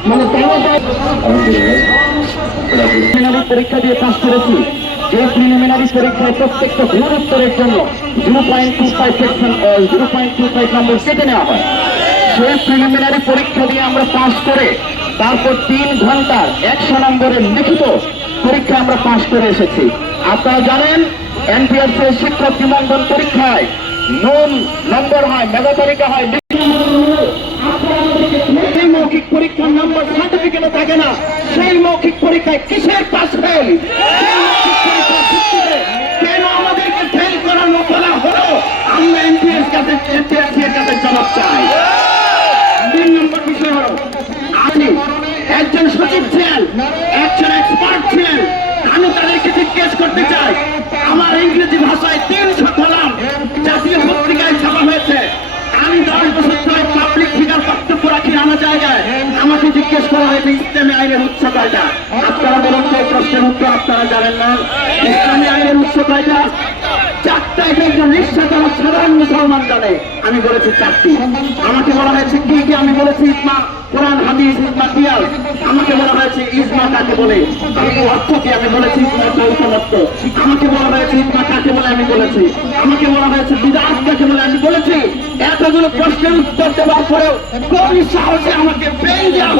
আমরা মানে পরীক্ষা দিয়ে পাস করেছি। যে প্রিলিমিনারি পরীক্ষায় প্রত্যেকটা ভুল উত্তরের জন্য zero point two five zero point two five number কেটে নেওয়া হয়। সেই প্রিলিমিনারি পরীক্ষা দিয়ে আমরা পাস করে তারপর তিন ঘণ্টার একশো নম্বরের লিখিত পরীক্ষা আমরা পাশ করে এসেছি। আপনারা জানেন এনপিএস শিক্ষক নিবন্ধন পরীক্ষায় নুন নম্বর হয়, মেধা হয় মৌখিক পরীক্ষার নম্বর সার্টিফিকেটে থাকে না। সেই মৌখিক পরীক্ষায় কিসের পাস ফেল কেন আমাদেরকে ফেল করানো বলা হলো? আমরা এনপিএস কাছে এনপিএস এর কাছে জবাব চাই। তিন নম্বর বিষয় হলো, আপনি একজন সচিব ছিলেন একজন এক্সপার্ট করা হয়েছে ইসলামী আইনের উৎস কয়টা? আপনারা বলুন তো প্রশ্নের উত্তর আপনারা জানেন না। ইসলামী আইনের উৎস কয়টা? চারটা এটা একজন সাধারণ মুসলমান জানে। আমি বলেছি চারটি। আমাকে বলা হয়েছে কি কি? আমি বলেছি ইসমা কোরআন, হাদিস, ইসমা কিয়াল আমাকে বলা হয়েছে ইসমা কাকে বলে? আমি অর্থ কি? আমি বলেছি ইসমা আমাকে বলা হয়েছে ইসমা কাকে বলে? আমি বলেছি। আমাকে বলা হয়েছে বিদাত কাকে বলে? আমি বলেছি। এতগুলো প্রশ্নের উত্তর দেওয়ার পরেও কোন সাহসে আমাকে বেল দেওয়া